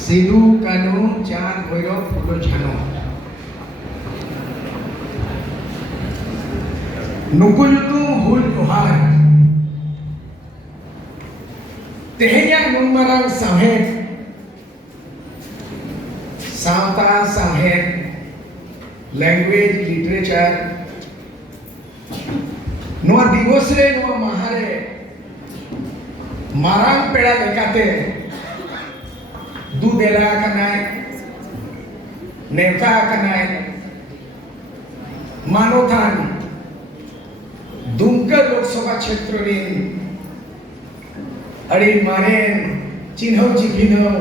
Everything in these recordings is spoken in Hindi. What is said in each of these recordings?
सिदू कानू चांद भैरव फुलो झानो नुकु युतुम हुल जोहार तेहेnya नुमारांग साहेब सावता साहेब लैंग्वेज लिटरेचर नोआ दिवस रे नोआ महारे मारांग पेड़ा लेकाते दूधेला कनाय नेता कनाय मानोथान दुमका लोकसभा क्षेत्र rin अड़ी मारेन चिन्हव चिन्हव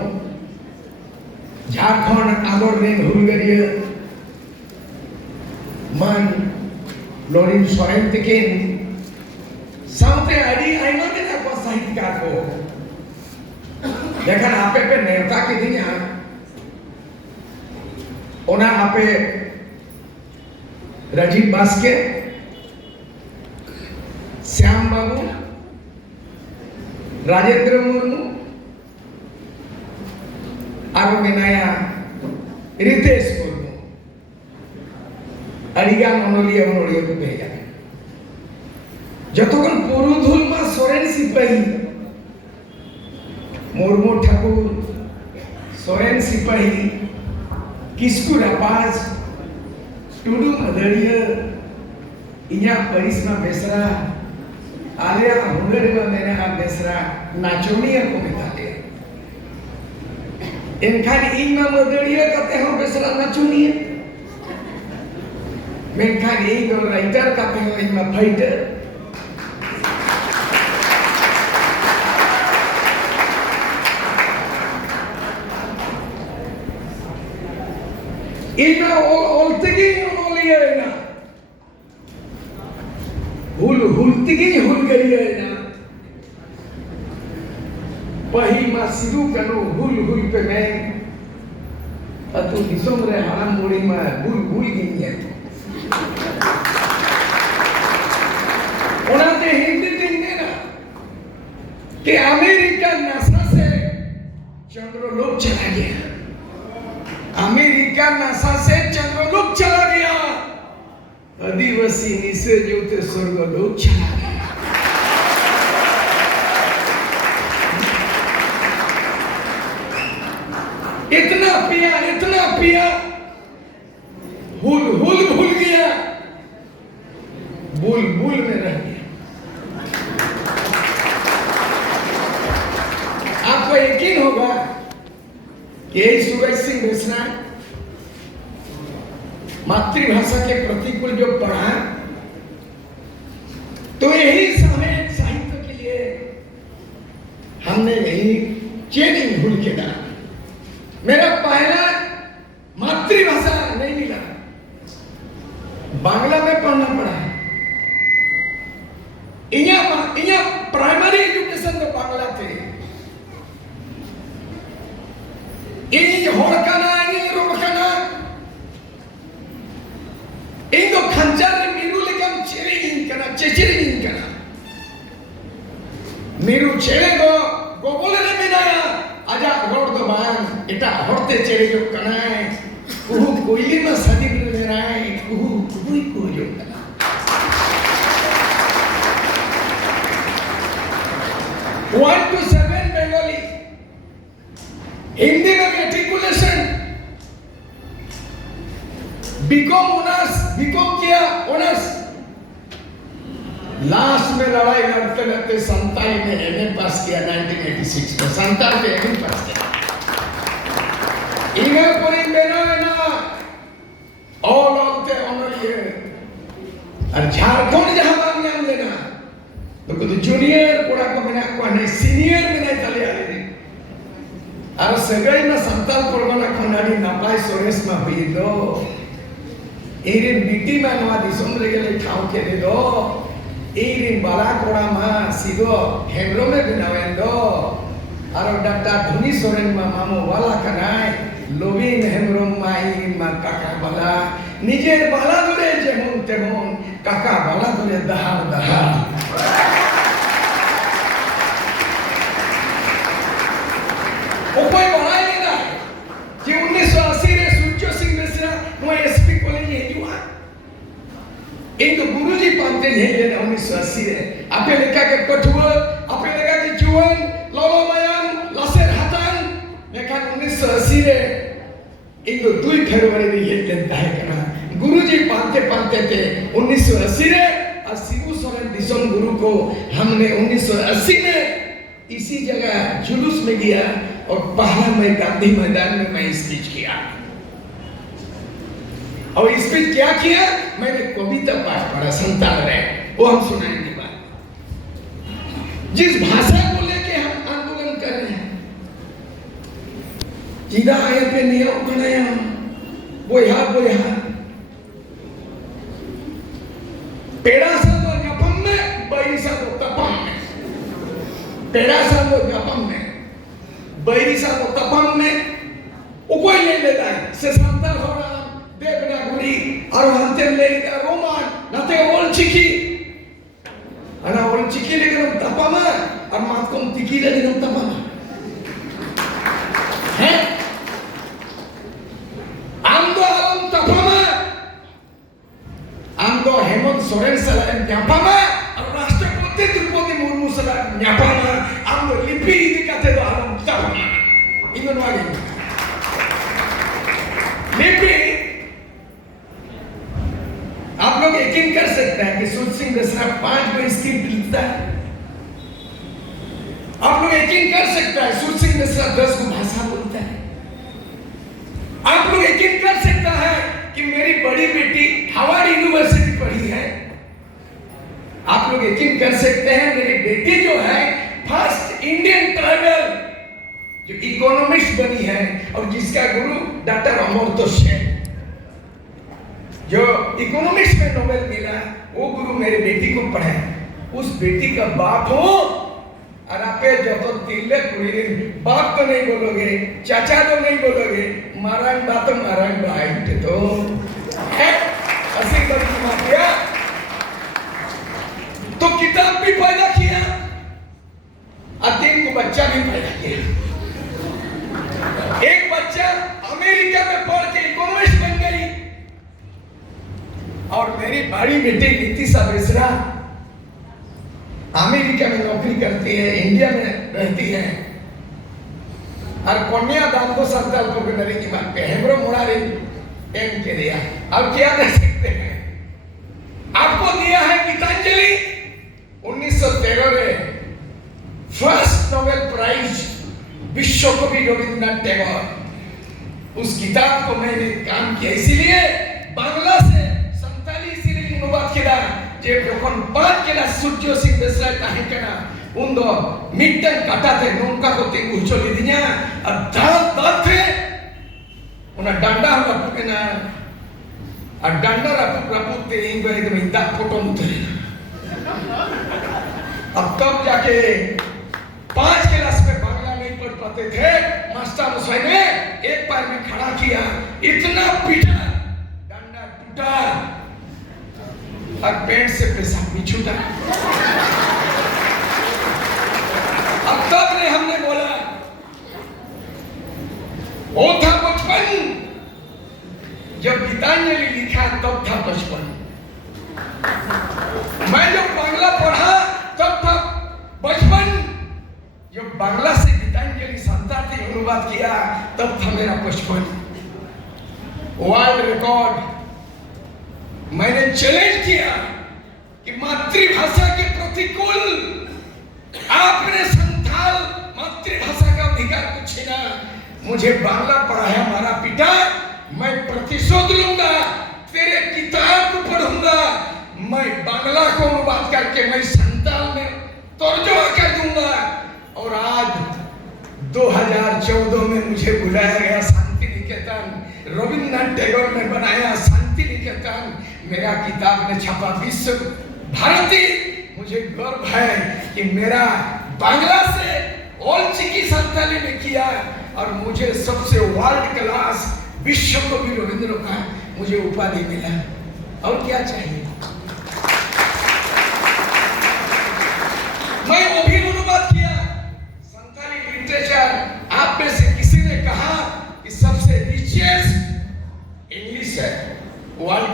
झारखंड आगोर rin हुलगरिया मन लोरिन सोरेन तकिन साउथे अड़ी आइमा देना को साहित्यकार को देखा आपे पे नेता के दिन ओना आपे राजीव बास्के श्याम बाबू राजेंद्र मुर्मू आरो मेनाया रितेश मुर्मू अड़िगा मनोलिया मनोलिया को भेजा जतोगन पुरुधुल मा सोरेन सिपाही मुर्मू ठाकुर सोरेन सिपाही किस्कू रापाज टुडू मदरिया इन्या परिश्मा बेसरा आलिया हुनर में मैंने आप बेसरा नाचोनिया को मिताले इनखान इन्ना मदरिया कहते हैं बेसरा नाचोनिया मेनखान इन्ना राइटर कहते हैं इन्ना फाइटर इन्ना ओल्तगी ओलिया ना हुलतिगी हुलगरिया ना पही मा सिदू कनो हुल पे मैं अतु दिसोम रे हालाम मोड़ी मा हुल गिनिया ओनाते हिंदी दिन ना कि अमेरिका नासा से चंद्रलोक चला गया अमेरिका नासा से चंद्रलोक चला गया आदिवासी नीचे जोते स्वर्गलोक चला गया इतना पिया हुल भूल गया बुल में रह गया आपको यकीन होगा यही सूरज सिंह मिश्रा मातृभाषा के प्रतिकूल जो पढ़ा तो यही साहित्य के लिए हमने यही ट्रेनिंग भूल के डाला मेरा पहला मातृभाषा नहीं मिला बांग्ला में पढ़ना पड़ा इन्या प्राइमरी एजुकेशन तो बांग्ला थे इन होड़काना इन रोड़काना इन तो खंजर मीरू लेकिन चेरिंग करना चेचिरिंग करना मीरू चेरे को गोबोले ने मिलाया आजा होड़ तो बांग इटा होड़ते चेरे जो करना है कुहू कोयली में सदी में रहा है कुहू जो करना 1 to 7 बेंगोली हिंदी में मेट्रिकुलेशन बीकॉम ऑनर्स बीकॉम किया ऑनर्स लास्ट में लड़ाई लड़ते संताई में एमए पास किया 1986 में संताई में एमए पास किया इन्हें पूरी मेरा है ना ऑल ऑलते ऑनर ये और झारखंड जहां बांग्ला में लेना तो कुछ जूनियर कोड़ा को मैंने को नहीं सीनियर में नहीं चले आ रहे और सगई में संताल परगना खंडानी नापाई सोरेस में हुई दो इरिन बीटी में नवा दिसोम रेगले ठाव के दे दो इरिन बाला कोड़ा में सीधो हेमरो में बिनावेन दो और डॉक्टर धुनी सोरेन में मामो वाला कनाय लोबिन हेमरो में इरिन में काका बाला निजेर बाला दुरे जेमन तेमन काका बाला दुरे दहाड़ वो कोई बढ़ाई नहीं रहा है कि 1980 रे सूर्य सिंह मिश्रा वो एसपी कॉलेज है जुआ एक गुरुजी पाते हैं ये 1980 रे आपे लेखा के कठुआ आपे लेखा के जुआन लोलो मयान लसेर हतान लेखा 1980 रे एक 2 फरवरी रे ये लेता है करना गुरुजी पाते थे 1980 रे और शिबू सोरेन दिसम गुरु को हमने 1980 में इसी जगह जुलूस में गया और पहला मैं गांधी मैदान में मैं स्पीच किया और स्पीच क्या किया मैंने कविता पाठ पढ़ा संताल रहे वो हम सुनाएंगे बात जिस भाषा को लेके हम आंदोलन कर रहे हैं जिदा आए पे नियम बनाया वो यहाँ पेड़ा सालो जपम में बैरी सालो तपम में पेड़ा सालो जपम में बैरी सालो तपम में वो कोई ले लेता है से संताल हो रहा देवनागरी और हंते ले रोमान नाते ओल चिकी अना ओल चिकी लेकिन तपमा और मात को तिकी लेकिन तपमा है आंदो आलम तपमा आंदो हेमंत सोरेन सलाम न्यापमा और राष्ट्रपति द्रौपदी मुर्मू सलाम न्यापमा आंदो लिपि दिखाते तो आलम तपमा इन्होंने वाली लिपि आप लोग यकीन कर सकते हैं कि सूर्य सिंह मिश्रा 5 को स्क्रिप्ट लिखता है आप लोग यकीन कर सकते हैं सूर्य सिंह मिश्रा 10 को भाषा बोलता है आप लोग यकीन कर सकता है कि मेरी बड़ी बेटी हार्वर्ड यूनिवर्सिटी पढ़ी है आप लोग यकीन कर सकते हैं मेरी बेटी जो है फर्स्ट इंडियन ट्राइबल जो इकोनॉमिस्ट बनी है और जिसका गुरु डॉक्टर अमर्त्य सेन जो इकोनॉमिक्स में नोबेल मिला वो गुरु मेरे बेटी को पढ़ाए उस बेटी का बाप हो और आपे जब तो तिल्ले कुड़ी बाप तो नहीं बोलोगे चाचा तो नहीं बोलोगे मारांग बात मारांग भाई तो है ऐसी बड़ी माफिया तो किताब भी पैदा किया अतीन को बच्चा भी पैदा किया एक बच्चा अमेरिका में पढ़ के इकोनॉमिस्ट बन गई और मेरी बड़ी बेटी नीतिशा मिश्रा अमेरिका में नौकरी करती है इंडिया में रहती है और कन्या दान को संताल को नरी की बात पे हेमरो मुरारी एम के दिया अब क्या दे सकते हैं आपको दिया है गीतांजलि 1913 में फर्स्ट नोबेल प्राइज विश्व कवि रविंद्रनाथ टैगोर उस किताब को मैंने काम किया इसीलिए बांग्ला से अनुवाद किया जे যখন 5 क्लास सूर्य सिंह मिश्रा कहे केना उन्दो मिटन काटाते नौका को तेगु चली दिया और दांत थे उना डंडा हम केना और डंडा रपुते इंगो एकदम इंदा फोटो उतरे अब तब जाके 5 क्लास में बांग्ला नहीं पढ़ पाते थे मास्टर मुसाई ने एक पैर में खड़ा किया इतना पीटा डंडा टूटा और पेट से पेशाब भी छूटा अब तक ने हमने बोला वो था बचपन जब गीतांजलि लिखा तब था बचपन मैं जब बांग्ला पढ़ा तब था बचपन जब बांग्ला से गीतांजलि संताती अनुवाद किया तब था मेरा बचपन वर्ल्ड रिकॉर्ड मैंने चैलेंज किया कि मातृभाषा के प्रतिकूल आपने संथाल मातृभाषा का अधिकार को छीना मुझे बांग्ला पढ़ाया हमारा पिता मैं प्रतिशोध लूंगा तेरे किताब को पढ़ूंगा मैं बांग्ला को अनुवाद करके मैं संथाल में तर्जुमा कर दूंगा और आज 2014 में मुझे बुलाया गया शांति निकेतन रविंद्रनाथ टैगोर ने बनाया शांति निकेतन मेरा किताब ने छपा विश्व भारती मुझे गर्व है कि मेरा बांग्ला से ऑल चिकी संताली में किया और मुझे सबसे वर्ल्ड क्लास विश्व कवि रविंद्र का मुझे उपाधि मिला और क्या चाहिए मैं वो भी अनुवाद किया संताली लिटरेचर आप में से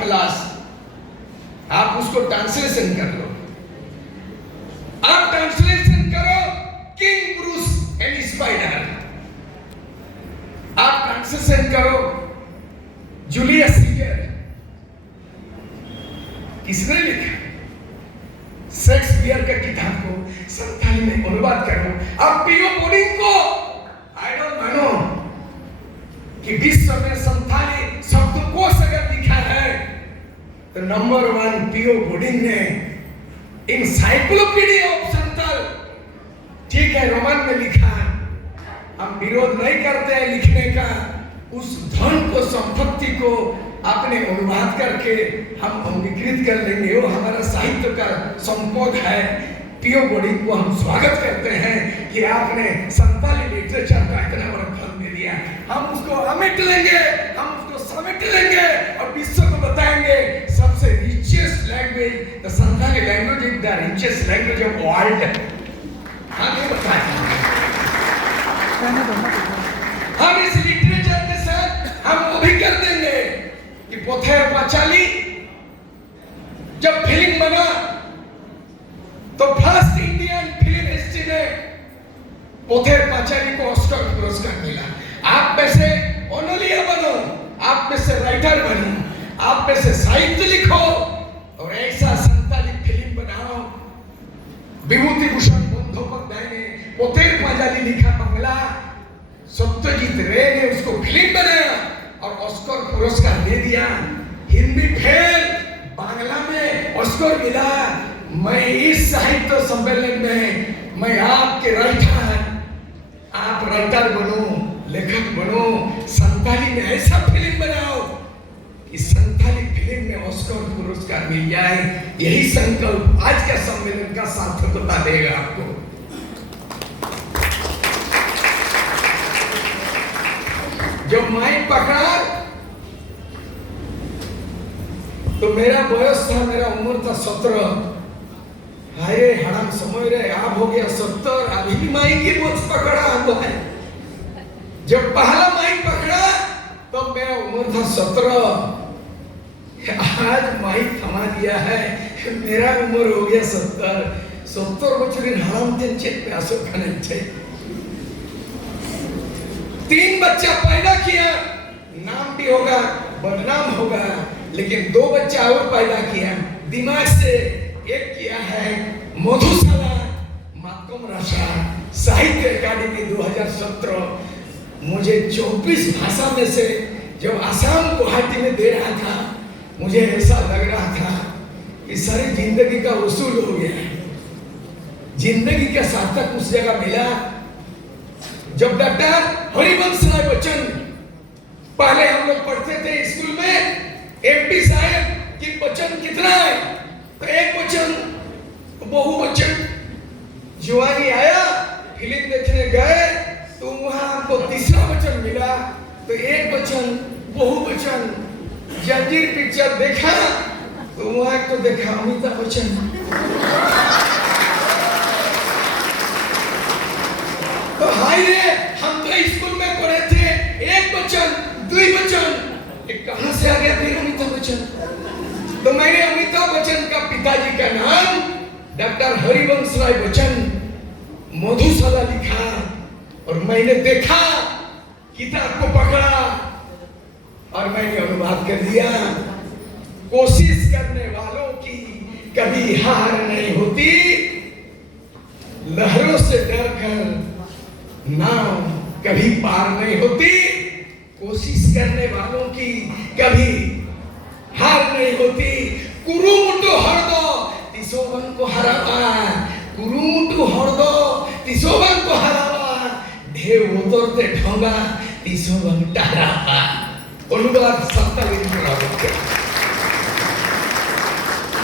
क्लास, आप उसको ट्रांसलेशन कर लो। आप ट्रांसलेशन करो किंग ब्रूस एंड स्पाइडर, आप ट्रांसलेशन करो जूलियस सीजर। किसने लिखा? शेक्सपियर का किताब को संथाली में अनुवाद करो। अब पीओ बोर्डिंग को आई डोंट मानो कि विश्व में संथाली शब्दकोश अगर लिखा है तो नंबर 1 पीओ बोर्डिंग ने इंसाइक्लोपीडिया ऑफ संथाल, ठीक है, रोमन में लिखा। हम विरोध नहीं करते हैं लिखने का, उस धन को, संपत्ति को अपने अनुवाद करके हम अंगीकृत कर लेंगे, वो हमारा साहित्य का संपद है। पीओ बोर्डिंग को हम स्वागत करते हैं कि आपने संताली लिटरेचर का इतना बड़ा फल दे दिया। हम उसको अमेट लेंगे, हम उसको समेट लेंगे और विश्व को बताएंगे सबसे richest language, the Santali language is the richest language of world. हम ये बताएंगे, हम इस लिटरेचर के साथ हम वो भी कर देंगे कि पोथेर पांचाली जब फिल्म बना तो फर्स्ट इंडियन फिल्म हिस्ट्री में पोथेर पांचाली को ऑस्कर पुरस्कार मिला। आप में से ओनोलिया बनो, आप में से राइटर बनो, आप में से साहित्य लिखो और ऐसा संताली फिल्म बनाओ। विभूति भूषण बंदोपाध्याय ने पोथेर पांचाली लिखा बंगला, सत्यजीत रे ने उसको फिल्म बनाया और ऑस्कर पुरस्कार दे दिया। हिंदी फेल, बांग्ला में ऑस्कर मिला। मैं इस साहित्य सम्मेलन में मैं आपके राइटर, आप राइटर बनो, लेखक बनो, संताली में ऐसा फिल्म बनाओ कि संताली फिल्म में ऑस्कर पुरस्कार मिल जाए। यही संकल्प आज का सम्मेलन का सार्थकता देगा आपको। जब माइक पकड़ा तो मेरा वयस था, मेरा उम्र था 17। हाय हराम समय रे, आप हो गया 70, अभी भी माइक की बोझ पकड़ा तो है। जब पहला माइक पकड़ा तो मेरा उम्र था 17। आज माइक थमा दिया है, मेरा उम्र हो गया 70 बच्चे हराम दिन चेत पे आसो खाने चाहिए। 3 बच्चा पैदा किया, नाम भी होगा, बदनाम होगा, लेकिन 2 बच्चा और पैदा किया दिमाग से। एक किया है मधुशाला मातकम राशा साहित्य अकादमी 2017। मुझे 24 भाषा में से जब आसाम गुवाहाटी में दे रहा था, मुझे ऐसा लग रहा था कि सारी जिंदगी का वसूल हो गया है, जिंदगी का सार्थक उस जगह मिला। जब डॉक्टर हरिवंश राय बच्चन, पहले हम लोग पढ़ते थे स्कूल में, एमपी साहब की वचन कितना है तो 1 वचन, बहुवचन। जुआनी आया, फिल्म देखने गए तो वहां हमको तीसरा वचन मिला तो 1 वचन, बहुवचन। जंजीर पिक्चर देखा तो वहां तो देखा अमिताभ बच्चन। तो हाय रे, हम तो स्कूल में पढ़े थे 1 वचन, 2 वचन, कहां से आ गया फिर अमिताभ बच्चन? तो मैंने अमिताभ बच्चन का पिताजी का नाम डॉक्टर हरिवंश राय बच्चन मधुशाला लिखा और मैंने देखा, किताब को पकड़ा और मैंने अनुवाद कर दिया। कोशिश करने वालों की कभी हार नहीं होती, लहरों से डरकर नाव कभी पार नहीं होती। कोशिश करने वालों की कभी हार नहीं होती। कुरुमुटु हरदो तिसोबन को हरावा, कुरुमुटु हरदो तिसोबन को हरावा, ढेव उतरते ढोंगा तिसोबन टारावा। अनुवाद संताली में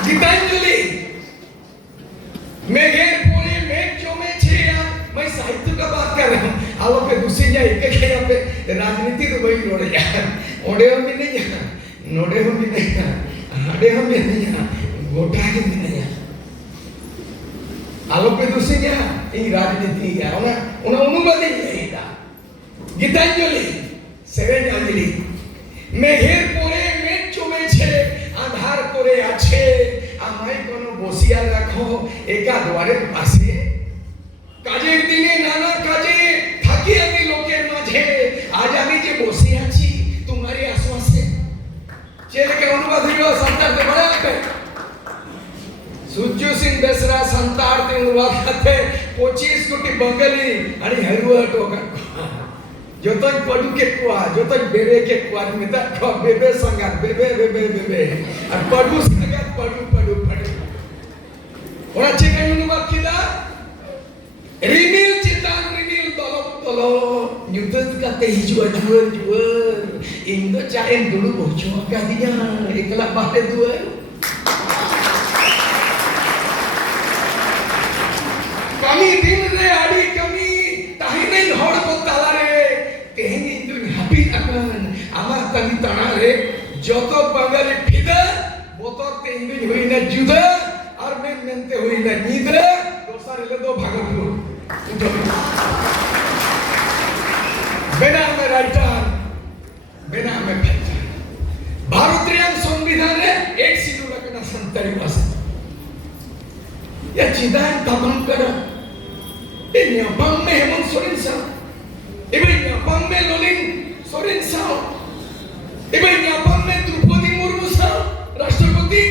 गीतांजलि मेघेर पोरे मेघ चोमे छेया। मैं साहित्य का बात कर रहा हूँ, आप पे दूसरी जाए एक यहाँ पे राजनीति तो वही लोड़े यार, ओडे हम भी नहीं यहाँ, नोडे हम भी नहीं यहाँ, हाडे हम भी नहीं यहाँ, गोटा के भी नहीं यहाँ। आप पे दूसरी जाए ये राजनीति है, उन्हें अनुवाद ही नहीं था। गीतांजलि, श्रद्धांजलि, मेघेर पोरे मेघ चोमे छे আধার করে আছে আমায় কোনো বসিয়া রাখো একা দুয়ারের পাশে কাজের দিনে নানা কাজে থাকি আমি লোকের মাঝে আজ আমি যে বসে আছি তোমারই আশ্বাসে ছেলেকে অনুবাদ হইল সন্তানকে বড় হবে सूर्य सिंह बेसरा संतार ते अनुवाद करते 25 कोटी बंगाली आणि हरुआ टोका जो तक पडू के कुआ जो तक बेबे के कुआ मिता को बेबे संगात बेबे बेबे बेबे और पडू संगात पडू पडू पडू ओरा चेक अनुवाद किदा रिमिल चितान रिमिल तलो न्यूटन का ते जुआ इंदो चाइन dulu bocor ka dia ikla bahte dua kami din re adi kami tahine hor ko talare tehni dun happy akan amar tani tanare joto bangali phida botor tehni hoina juda ar men mente hoina nidra dosar ele do bhagapur bena me writer bena me fighter bharatiya संविधान रे एक schedule kana santari bhasha ya चिदान तमन करा ini abang me Hemant Soren sa ini abang me Lolin Soren sa ini abang me Draupadi Murmu sa राष्ट्रपति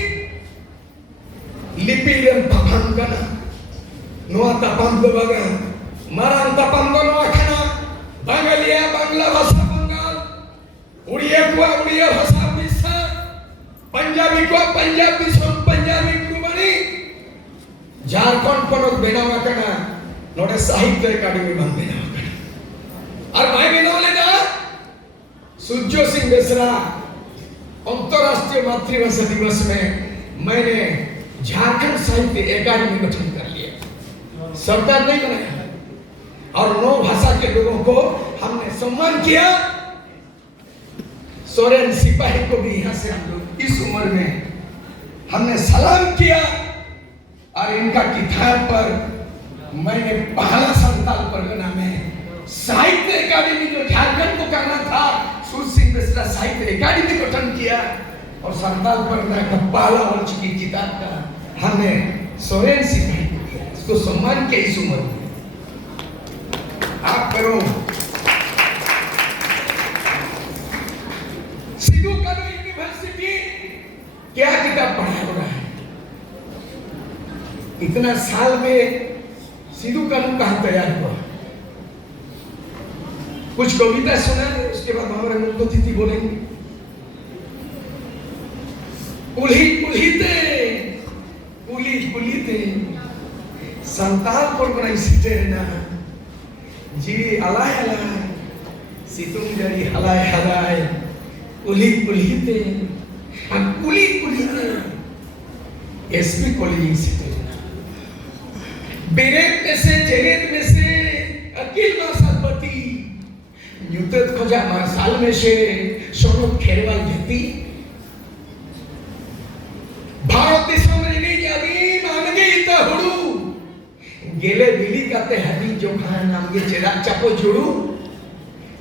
लिपि ren tapan kana noa tapan do baga marang tapan do noa kana Bangalia Bangla bhasha Bengal Udiya ko Udiya bhasha Odisha Punjabi ko Punjabi som Punjabi kumani Jharkhand ponok benawa kana नोटे साहित्य अकादमी बन देना और मैं बिनोले ना सूर्य सिंह बेसरा अंतरराष्ट्रीय मातृभाषा दिवस में मैंने झारखंड साहित्य अकादमी गठन कर लिया सरकार नहीं बनाया और 9 भाषा के लोगों को हमने सम्मान किया सोरेन सिपाही को भी यहाँ से हम लोग इस उम्र में हमने सलाम किया और इनका किताब पर मैंने पहला संताल परगना में साहित्य अकादमी जो झारखंड को करना था सूर्य सिंह बेसरा साहित्य अकादमी गठन किया और संताल परगना का पहला वर्ष की किताब का हमने सोरेन सिपाही को दिया इसको सम्मान के इस उम्र में आप करो सिद्धू कानू यूनिवर्सिटी क्या किताब पढ़ा हो रहा है इतना साल में सिद्धू कानू कहाँ तैयार हुआ कुछ कविता सुना उसके बाद हमारे मुल्क तिथि बोलेंगे कुलीते संताल पर बनाई सीटे ना जी अलाय सितुम जरी हलाय हलाय कुलीते एसपी कॉलेज सीटे बेरेट में से जेरेट में से अकील मासालपति न्यूटन खोजा मासाल में से सोनू खेरवाल जती भारत दिशा में नहीं जाती मानगे इतना हुडू गेले बिली काते हदी जो खाना नाम के चेरा चापो जुड़ू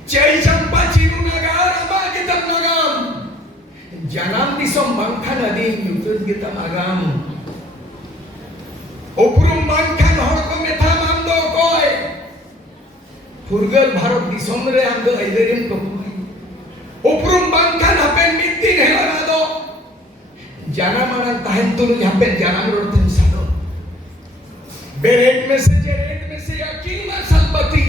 चई चंपा चिरू नगार अबा के तब नगाम जनाम दिशा मंखा नदी न्यूटन के तब आगाम उपरुम बांखान हर को मेथा मामदो कोय फुरगल भारत दिसम रे आंदो आइलेरिन को कोय उपरुम बांखान हपेन मित्ति हेला दो जाना माना ताहन तुलु हपेन जाना रोतन सादो बेरेट में से जेरेट में से अकील मासालपति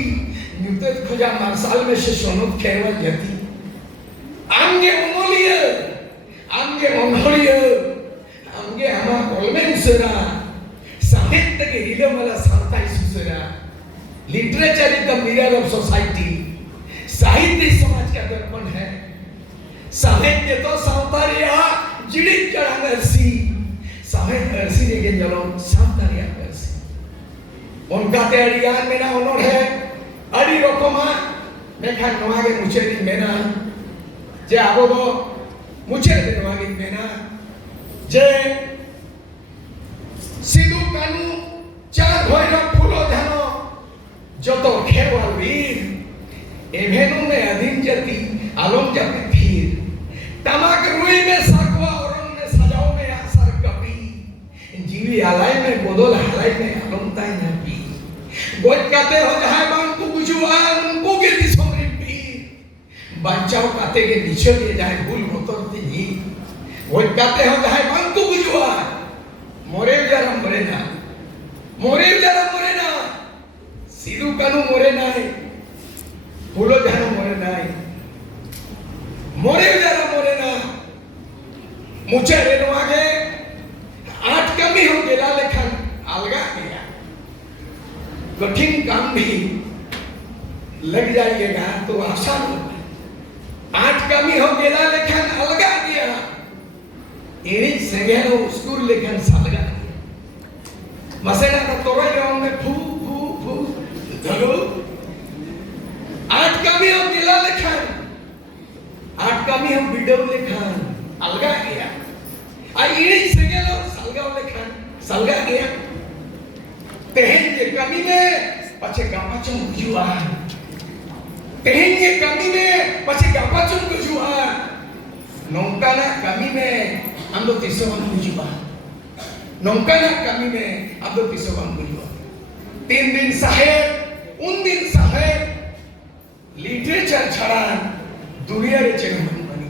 न्यूटन खोजा मार्साल में से सोनू खेरवाल जती आंगे मंगोलिया आंगे हमा कोलमेन सेरा साहित्य के हिलो मला सांता इसुसरा literature is the mirror of society साहित्य समाज का दर्पण है साहित्य तो सांतारिया जिड़ी चढ़ांगरसी साहित्य अरसी के जलो सांतारिया करसी उनका तेरियान में ना उन्होंने है अड़ी रोकोमा मैं खान नवागे मुझे दिन में ना जे आबो दो मुझे दिन नवागे में ना जे सिद्धू कानू चार भैरव फूलो ध्यानो जो तो खेरवाल वीर एवेनु में अधीन जाति आलम जाति थीर तमाक रुई में साकवा औरंग में गज काते हो जहां बांग को गुजुआ उनको के दिसों रे भी बचाओ काते के नीचे ले जाए भूल मोतर ती गज काते हो जहां बांग को गुजुआ मोरे जरा मोरे ना सिदू कानू मोरे ना फूलो जानो मोरे ना मुझे रेनो आगे 8 कमी हो गेला लेखन अलगा गया कठिन काम भी लग जाइएगा तो आसान होगा 8 कमी हो गेला लेखन अलगा गया इनी सेगेनो स्कूल लेखन सालगा मसेना तो तोरे गांव में फू धलो 8 कमी हो गेला लेखन 8 कमी हो वीडियो लेखन अलगा गया इनी सेगेनो सालगा गया तेहन ये कमी में पछे गापा चुम गुजुआ तेहन ये कमी में पछे गापा चुम गुजुआ नौकाना कमी में हम लोग तिसोवन गुजुआ नौकाना कमी में हम लोग तिसोवन गुजुआ 3 दिन साहेब उन दिन साहेब लिटरेचर छड़ा दुनिया रे चेहरा बनी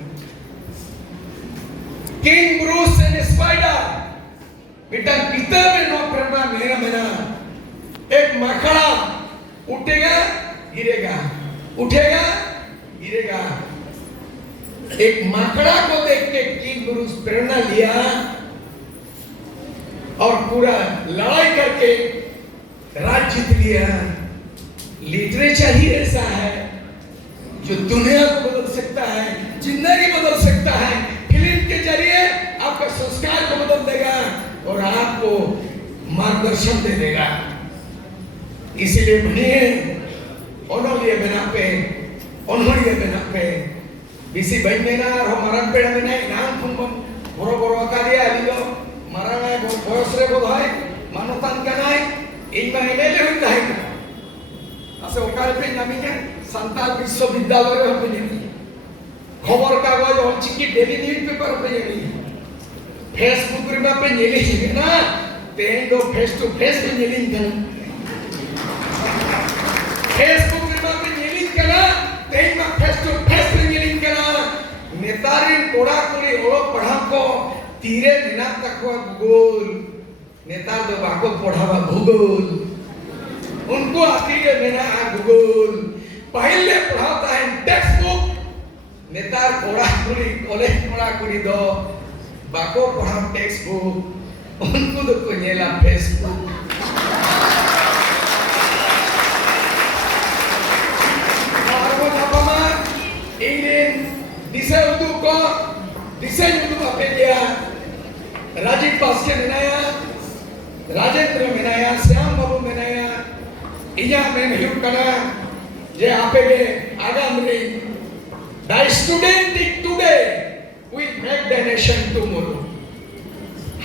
किंग ब्रूस एंड स्पाइडर बेटा पिता में नो प्रेरणा मेरा एक मखड़ा उठेगा गिरेगा उठेगा गिरेगा एक मखड़ा को देख के किंग ब्रूस प्रेरणा लिया और पूरा लड़ाई करके राज्य जीत लिया लिटरेचर ही ऐसा है जो दुनिया को बदल सकता है जिंदगी बदल सकता है फिल्म के जरिए आपका संस्कार को बदल देगा और आपको मार्गदर्शन दे देगा इसलिए बनिए ओनोलिए बना पे बिसी भाई में ना और हमारा पेड़ में नहीं नाम फुंबन बोरो का दिया लियो मारा ना बयस रे बोधाय मानवतान का नहीं इन में एमएलए होता है ऐसे ओकारे पे नामिया संताल विश्वविद्यालय रे पे नहीं खबर कागज और चिकी डेली न्यूज पेपर पे नहीं फेसबुक रे पे नेली ना तेन दो फेस टू फेस पे नेली कना फेसबुक रे पे नेली कना तेन मा फेस टू फेस पे नेली कना नेतारी कोड़ा कोरी ओलो पढ़ा को तीरे दिना तक भूगोल नेता दो बाको पढ़ावा भूगोल उनको आखिर में भूगोल पहले पढ़ाता है टेक्स्ट बुक नेता कोड़ा कोरी कॉलेज कोड़ा कोरी दो बाको पढ़ा टेक्स्ट बुक उनको तो को नेला फेसबुक और वो बाबा इंडियन दिशा उदू अपेलिया राजीव पास्के मेनाया राजेंद्र मेनाया श्याम बाबू मेनाया इया में हिउ कना जे आपेगे आगाम रे the student today will make the nation tomorrow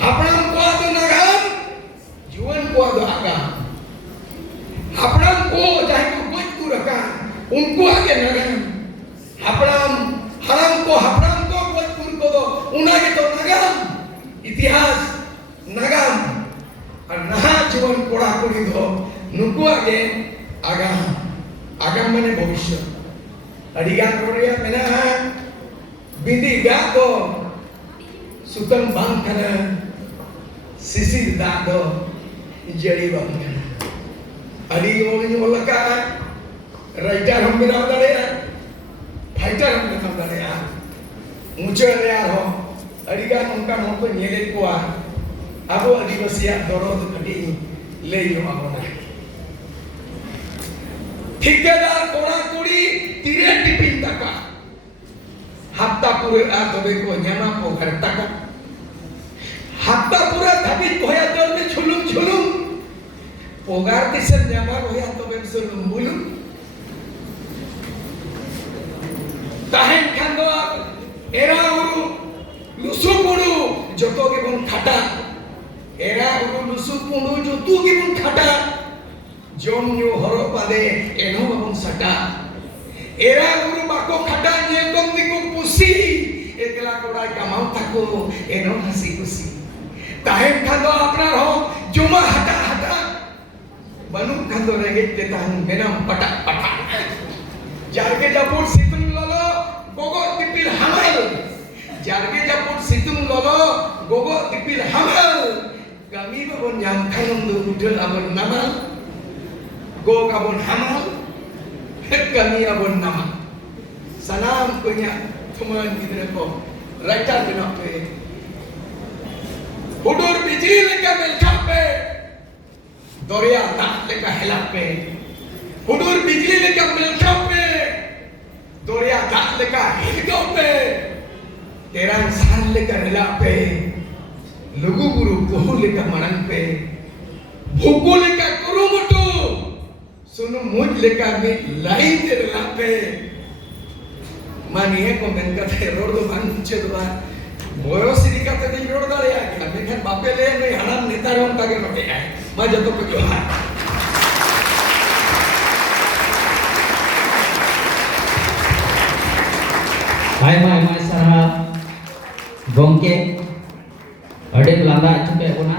hapram ko ado nagam juan ko ado agam hapram ko jahi ko goj ku raka unko age nagam hapram ko goj ku ko do unage to nagam इतिहास नगम और नहा जीवन कोड़ा कोड़ी दो नुको आगे आगाम माने भविष्य अडिगान रोडिया मेना बिंदी गा दो सुतम बांग कना सिसिर दा दो जड़ी बांग कना अडी मोली मोलका राइटर हम बिना दड़े फाइटर हम बिना दड़े ऊंचे यार हो अडिगान उनका हम को नेले कोआ अब आदिवासिया दरद कटी ले यो आबोना ठेकेदार कोड़ा कोड़ी तीरे टिपिन तका हफ्ता पूरे आ तबे को न्यामा को घर तका हफ्ता पूरा धबी होया दर में झुलुम पोगार दिसे न्यामा होया तबे सुलुम बुलुम ताहेन खांदो एरा उरु लुसुपुडु जतो के बन खाटा एरा उरु लुसुपुडु जतो के बन खाटा जोम न्यू हरो पादे एनो बन सटा एरा उरु बाको खाटा ने कम दिको पुसी एकला कोड़ा कमाउ थाको एनो हसी खुशी ताहेन खादो आपनार हो जुमा हटा Banuk kantor regit tetahan benam patak-patak. Jarge japur situng lolo gogo tipil hamal. Jarge japur situng lolo gogo tipil hamal. Kami babon yang kanong dudul abon namal. Go abon hamal. Kami abon namal. Sanam punya teman gidra ko raja bina pe. Hudur bijli leka melkap pe. Doria tak leka helap pe. Hudur bijli leka melkap pe. Doria tak leka hilgau pe. Terang san leka helap pe. Lugu guru kohu leka manang pe. Bhuku leka kurumutu. Sunu muj leka mit lain terlap pe. Mani ko men kate road do ban chedwa boyo siri kate din road dare ya men bape le me hanan netaron tage no te ma jato ko joha Hai sarah gongke ade landa chuke bona